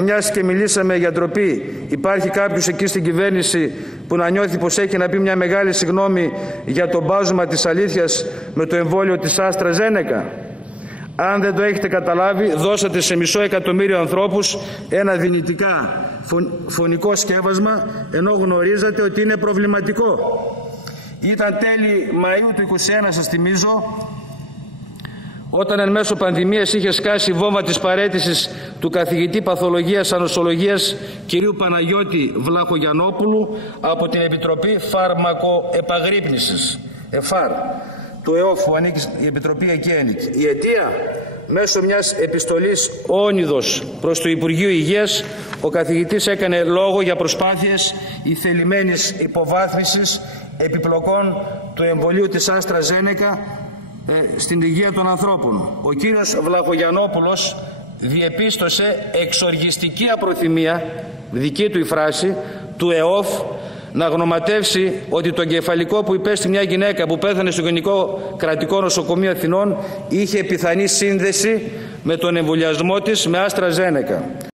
Μιας και μιλήσαμε για ντροπή, υπάρχει κάποιος εκεί στην κυβέρνηση που να νιώθει πως έχει να πει μια μεγάλη συγγνώμη για το μπάζουμα της αλήθειας με το εμβόλιο της AstraZeneca? Αν δεν το έχετε καταλάβει, δώσατε σε 500.000 ανθρώπους ένα δυνητικά φωνικό σκεύασμα, ενώ γνωρίζατε ότι είναι προβληματικό. Ήταν τέλη Μαΐου του 2021, σας θυμίζω, όταν εν μέσω πανδημίας είχε σκάσει η βόμβα της παραίτησης του καθηγητή παθολογίας ανοσολογίας κ. Παναγιώτη Βλαχογιαννόπουλου από την Επιτροπή Φαρμακοεπαγρύπνησης, ΕΦΑΡ, του ΕΟΦ, που ανήκει, η Επιτροπή εκεί ανήκει. Η αιτία, μέσω μιας επιστολής όνειδος προς το Υπουργείο Υγείας, ο καθηγητής έκανε λόγο για προσπάθειες ηθελημένης υποβάθμισης επιπλοκών του εμβολίου της AstraZeneca στην υγεία των ανθρώπων. Ο κύριος Βλαχογιαννόπουλος διεπίστωσε εξοργιστική απροθυμία, δική του η φράση, του ΕΟΦ να γνωματεύσει ότι το εγκεφαλικό που υπέστη μια γυναίκα που πέθανε στο Γενικό Κρατικό Νοσοκομείο Αθηνών είχε πιθανή σύνδεση με τον εμβολιασμό της με AstraZeneca.